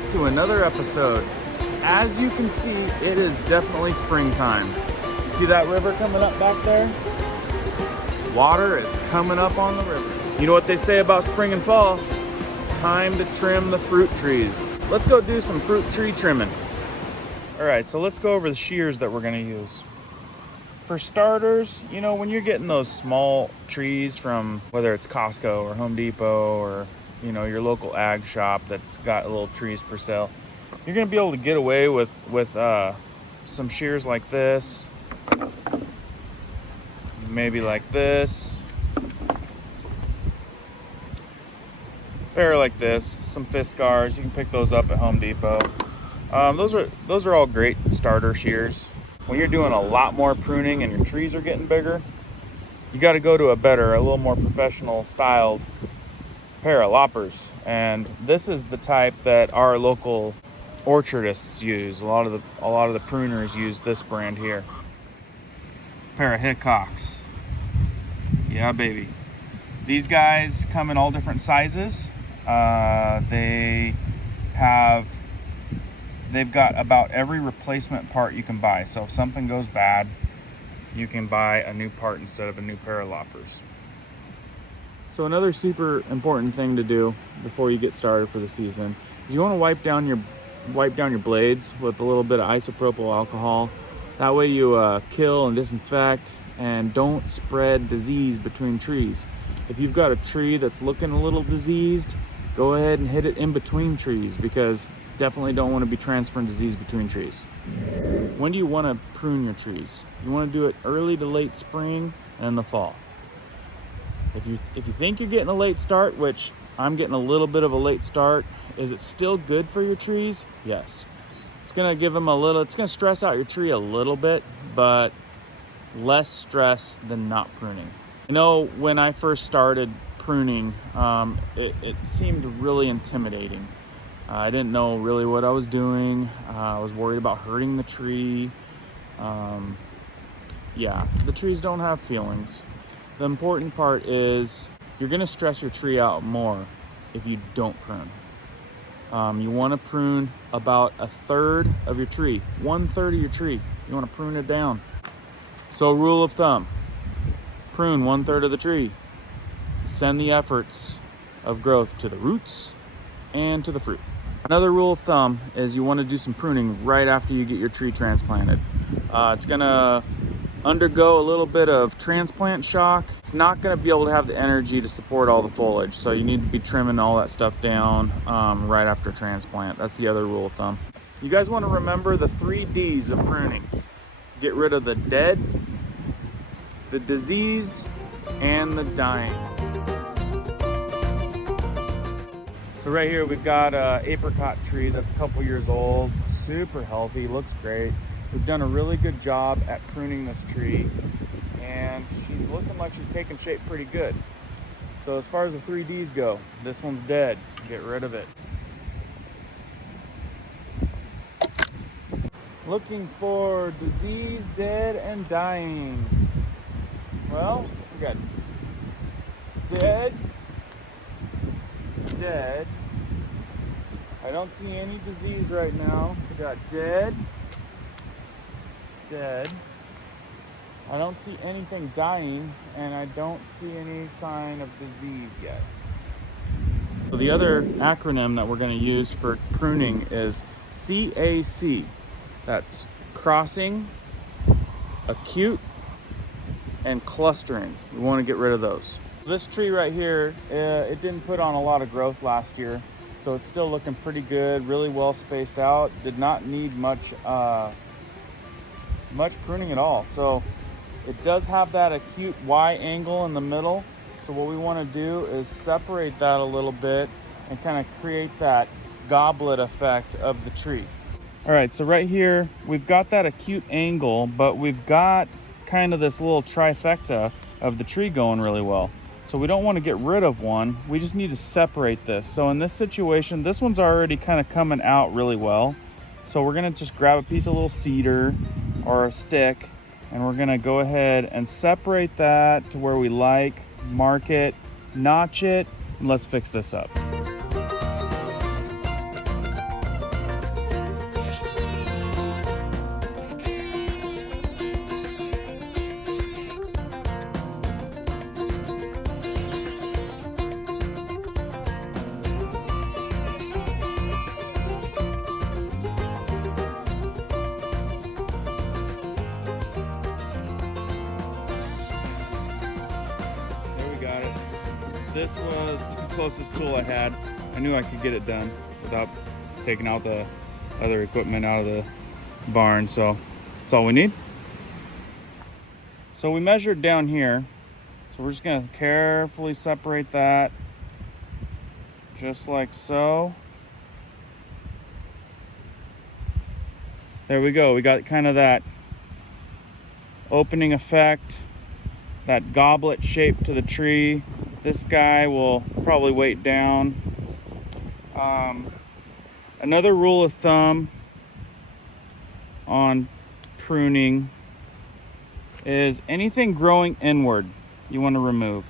back to another episode. As you can see, it is definitely springtime. See that river coming up back there? Water is coming up on the river. You know what they say about spring and fall? Time to trim the fruit trees. Let's go do some fruit tree trimming. All right, so let's go over the shears that we're gonna use. For starters, you know, when you're getting those small trees from whether it's Costco or Home Depot or, you know, your local ag shop that's got little trees for sale, you're gonna be able to get away with some shears like this, maybe like this, pair like this, some Fiskars. You can pick those up at Home Depot. Those are all great starter shears. When you're doing a lot more pruning and your trees are getting bigger, you got to go to a little more professional styled pair of loppers. And this is the type that our local orchardists use. A lot of the pruners use this brand here. Pair of Hickox. Yeah, baby. These guys come in all different sizes. They've got about every replacement part you can buy. So if something goes bad, you can buy a new part instead of a new pair of loppers. So another super important thing to do before you get started for the season is you want to wipe down your blades with a little bit of isopropyl alcohol. That way you kill and disinfect and don't spread disease between trees. If you've got a tree that's looking a little diseased, go ahead and hit it in between trees, because definitely don't want to be transferring disease between trees. When do you want to prune your trees? You want to do it early to late spring and in the fall. If you think you're getting a late start, which I'm getting a little bit of a late start, is it still good for your trees? Yes. It's going to give them it's going to stress out your tree a little bit, but less stress than not pruning. You know, when I first started pruning, it seemed really intimidating. I didn't know really what I was doing. I was worried about hurting the tree. Yeah, the trees don't have feelings. The important part is you're going to stress your tree out more if you don't prune. You want to prune about a third of your tree, 1/3 of your tree. You want to prune it down. So rule of thumb, prune 1/3 of the tree. Send the efforts of growth to the roots and to the fruit. Another rule of thumb is you want to do some pruning right after you get your tree transplanted. It's going to undergo a little bit of transplant shock. It's not going to be able to have the energy to support all the foliage, so you need to be trimming all that stuff down right after transplant. That's the other rule of thumb. You guys want to remember the 3 Ds of pruning. Get rid of the dead, the diseased, and the dying. So right here we've got an apricot tree that's a couple years old, super healthy, looks great. We've done a really good job at pruning this tree, and she's looking like she's taking shape pretty good. So as far as the 3 Ds go, this one's dead. Get rid of it. Looking for disease, dead, and dying. Well, we got dead. I don't see any disease right now. We got dead. I don't see anything dying, and I don't see any sign of disease yet. So the other acronym that we're going to use for pruning is CAC. That's crossing, acute, and clustering. We want to get rid of those. This tree right here, it didn't put on a lot of growth last year, so it's still looking pretty good, really well spaced out. Did not need much pruning at all. So it does have that acute Y angle in the middle. So what we want to do is separate that a little bit and kind of create that goblet effect of the tree. All right, so right here, we've got that acute angle, but we've got kind of this little trifecta of the tree going really well. So we don't want to get rid of one, we just need to separate this. So in this situation, this one's already kind of coming out really well. So we're gonna just grab a piece of little cedar or a stick, and we're gonna go ahead and separate that to where we like, mark it, notch it, and let's fix this up. this was the closest tool I had. I knew I could get it done without taking out the other equipment out of the barn, so that's all we need. So we measured down here, so we're just gonna carefully separate that, just like so. There we go, we got kind of that opening effect, that goblet shape to the tree. This guy will probably weight down. Another rule of thumb on pruning is anything growing inward you want to remove.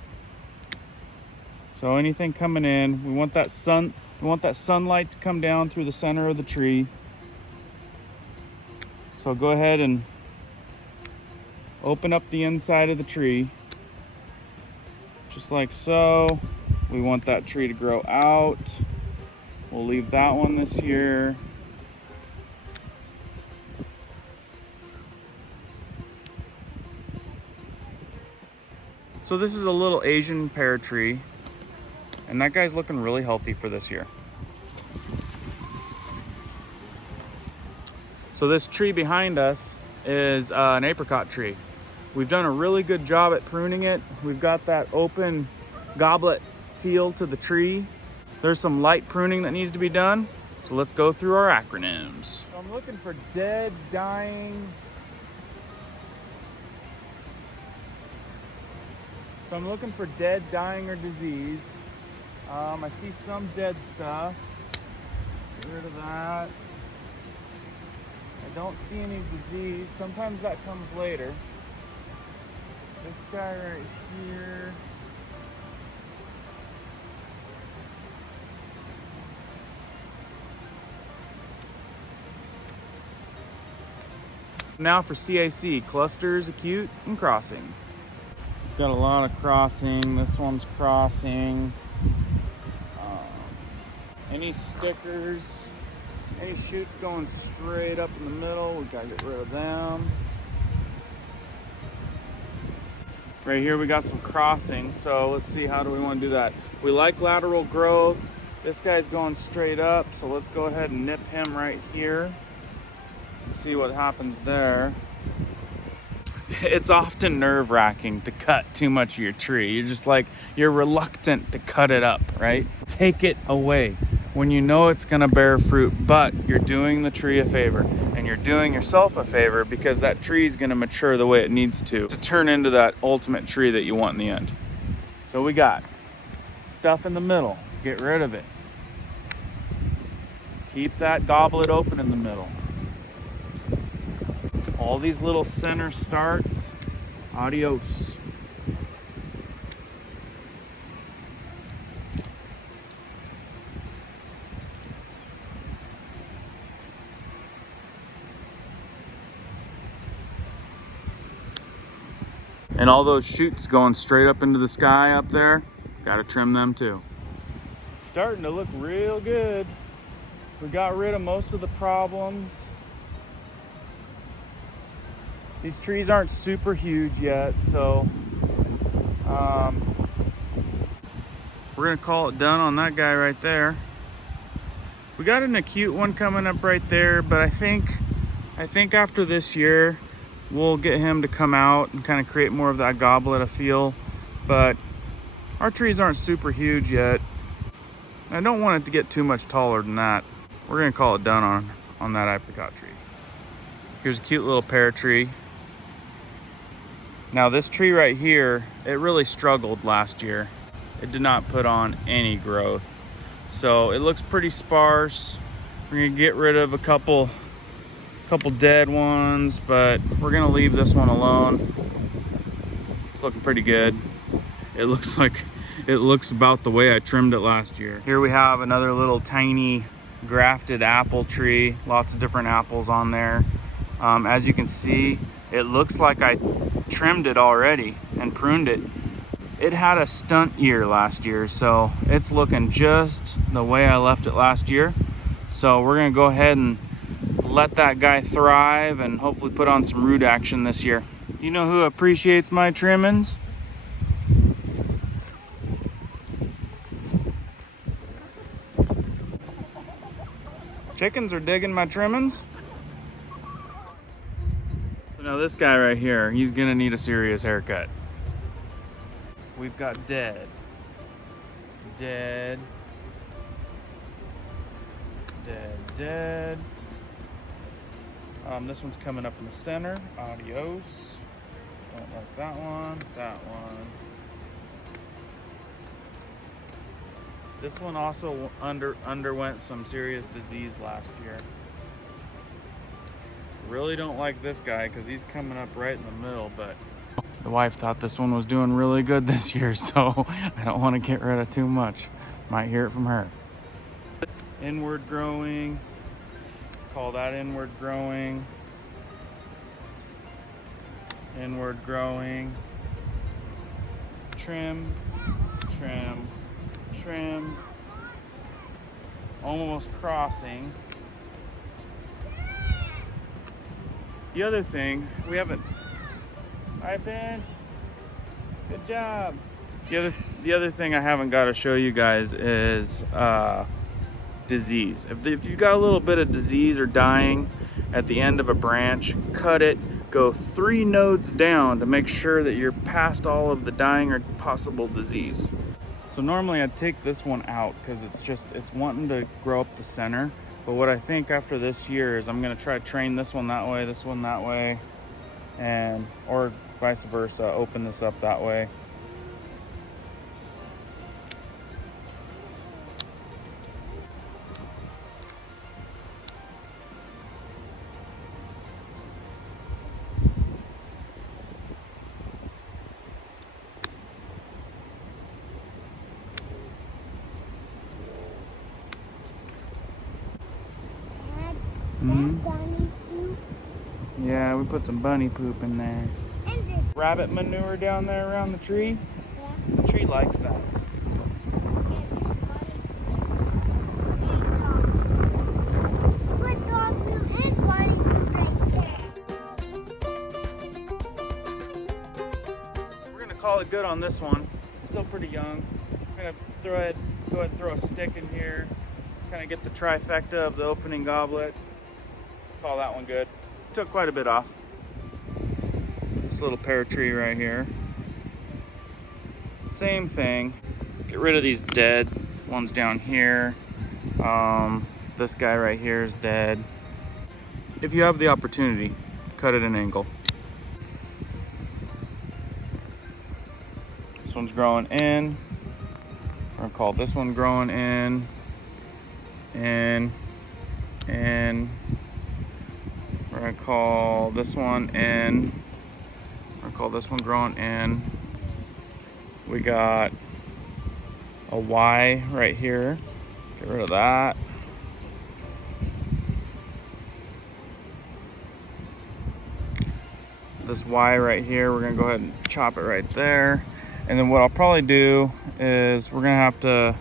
So anything coming in, we want that sunlight to come down through the center of the tree. So go ahead and open up the inside of the tree, just like so. We want that tree to grow out. We'll leave that one this year. So this is a little Asian pear tree, and that guy's looking really healthy for this year. So this tree behind us is an apricot tree. We've done a really good job at pruning it. We've got that open goblet feel to the tree. There's some light pruning that needs to be done. So let's go through our acronyms. So I'm looking for dead, dying. So I'm looking for dead, dying, or disease. I see some dead stuff. Get rid of that. I don't see any disease. Sometimes that comes later. This guy right here. Now for CAC, clusters, acute, and crossing. Got a lot of crossing. This one's crossing. Any stickers, any shoots going straight up in the middle, we gotta get rid of them. Right here we got some crossing, so let's see, how do we want to do that? We like lateral growth. This guy's going straight up, so let's go ahead and nip him right here and see what happens there. It's often nerve-wracking to cut too much of your tree. You're reluctant to cut it up, right? Take it away when you know it's gonna bear fruit, but you're doing the tree a favor and you're doing yourself a favor, because that tree is gonna mature the way it needs to turn into that ultimate tree that you want in the end. So we got stuff in the middle, get rid of it. Keep that goblet open in the middle. All these little center starts, adios. And all those shoots going straight up into the sky up there, gotta trim them too. It's starting to look real good. We got rid of most of the problems. These trees aren't super huge yet, so we're gonna call it done on that guy right there. We got an acute one coming up right there, but I think after this year, we'll get him to come out and kind of create more of that goblet feel. But our trees aren't super huge yet. I don't want it to get too much taller than that. We're gonna call it done on that apricot tree. Here's a cute little pear tree. Now this tree right here, it really struggled last year. It did not put on any growth. So it looks pretty sparse. We're gonna get rid of a couple dead ones, but we're gonna leave this one alone. It's looking pretty good. It looks about the way I trimmed it last year. Here we have another little tiny grafted apple tree. Lots of different apples on there. As you can see, it looks like I trimmed it already and pruned it. It had a stunt year last year, so it's looking just the way I left it last year. So we're gonna go ahead and let that guy thrive and hopefully put on some root action this year. You know who appreciates my trimmings? Chickens are digging my trimmings. So now this guy right here, he's gonna need a serious haircut. We've got dead. Dead. Dead, dead. This one's coming up in the center. Adios. Don't like that one. That one. This one also underwent some serious disease last year. Really don't like this guy because he's coming up right in the middle, but the wife thought this one was doing really good this year, so I don't want to get rid of too much. Might hear it from her. Inward growing. Call that inward growing. Inward growing. Trim, trim, trim. Almost crossing. The other thing, we haven't. Hi, Ben. Good job. The other thing I haven't got to show you guys is disease. If you've got a little bit of disease or dying at the end of a branch, cut it. Go 3 nodes down to make sure that you're past all of the dying or possible disease. So normally I'd take this one out because it's wanting to grow up the center. But what I think after this year is I'm gonna try to train this one that way, and or vice versa, open this up that way. Yeah, we put some bunny poop in there. Rabbit manure down there around the tree. Yeah. The tree likes that. Put dog poop and bunny poop right there. We're gonna call it good on this one. It's still pretty young. I'm gonna go ahead and throw a stick in here. Kind of get the trifecta of the opening goblet. Call that one good. Took quite a bit off. This little pear tree right here. Same thing. Get rid of these dead ones down here. This guy right here is dead. If you have the opportunity, cut it an angle. This one's growing in. We're gonna call this one growing in. And we're gonna call this one in. We're gonna call this one growing in. We got a Y right here. Get rid of that. This Y right here, we're gonna go ahead and chop it right there. And then what I'll probably do is we're gonna have to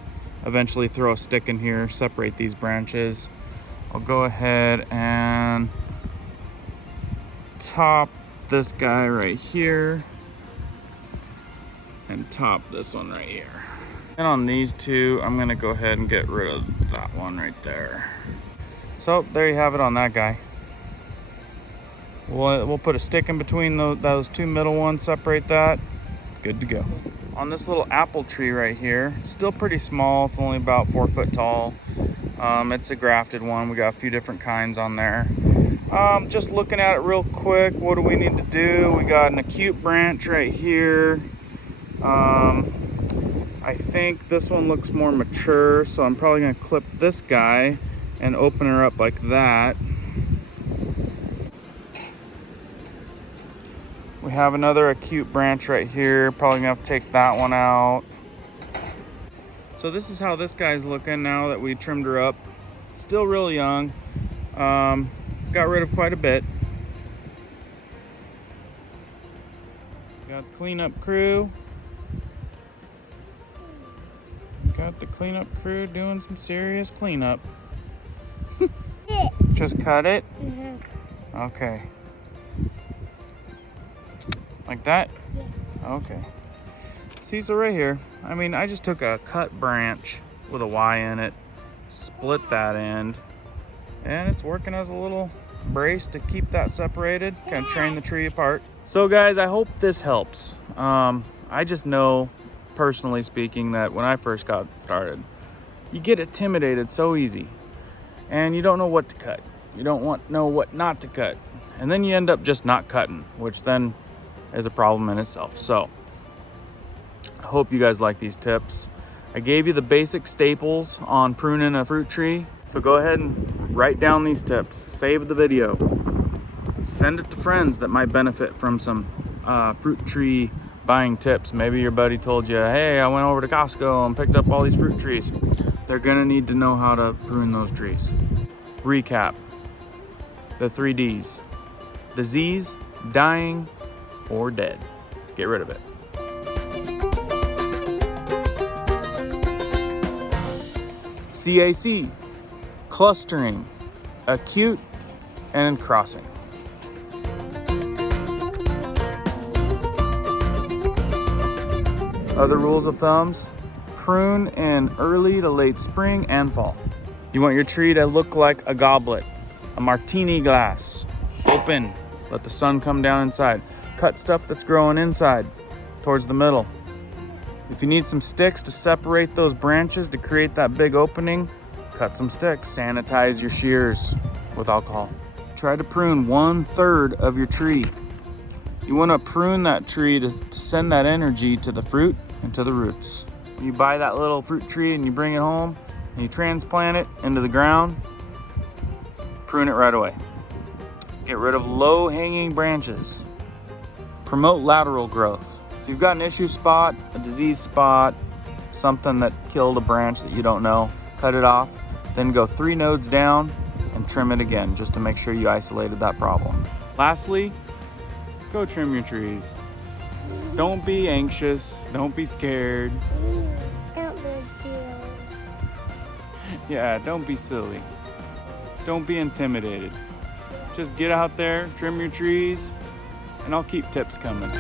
eventually throw a stick in here, separate these branches. I'll go ahead and top this guy right here and top this one right here. And on these two, I'm gonna go ahead and get rid of that one right there. So there you have it on that guy. We'll put a stick in between those two middle ones, separate that. Good to go. On this little apple tree right here, still pretty small. It's only about 4 foot tall. It's a grafted one. We got a few different kinds on there. Just looking at it real quick, what do we need to do? We got an acute branch right here. I think this one looks more mature, so I'm probably gonna clip this guy and open her up like that. We have another acute branch right here. Probably gonna have to take that one out. So this is how this guy's looking now that we trimmed her up. Still real young. Got rid of quite a bit. Got the cleanup crew. Got the cleanup crew doing some serious cleanup. Just cut it? Mm-hmm. Okay. Like that? Yeah. Okay. See, so right here, I mean, I just took a cut branch with a Y in it, split that end, And it's working as a little brace to keep that separated, kind of train the tree apart. So guys, I hope this helps. I just know, personally speaking, that when I first got started, you get intimidated so easy and you don't know what to cut. You don't know what not to cut. And then you end up just not cutting, which then is a problem in itself. So I hope you guys like these tips. I gave you the basic staples on pruning a fruit tree. So go ahead and write down these tips, save the video, send it to friends that might benefit from some fruit tree buying tips. Maybe your buddy told you, hey, I went over to Costco and picked up all these fruit trees. They're gonna need to know how to prune those trees. Recap, the 3 Ds: disease, dying, or dead. Get rid of it. CAC, clustering, acute, and crossing. Other rules of thumbs: prune in early to late spring and fall. You want your tree to look like a goblet, a martini glass. Open, let the sun come down inside. Cut stuff that's growing inside, towards the middle. If you need some sticks to separate those branches to create that big opening, cut some sticks. Sanitize your shears with alcohol. Try to prune 1/3 of your tree. You want to prune that tree to send that energy to the fruit and to the roots. You buy that little fruit tree and you bring it home and you transplant it into the ground, prune it right away. Get rid of low-hanging branches. Promote lateral growth. If you've got an issue spot, a disease spot, something that killed a branch that you don't know, cut it off, then go 3 nodes down and trim it again just to make sure you isolated that problem. Lastly, go trim your trees. Don't be anxious, don't be scared. Don't be silly. Yeah, don't be silly. Don't be intimidated. Just get out there, trim your trees, and I'll keep tips coming.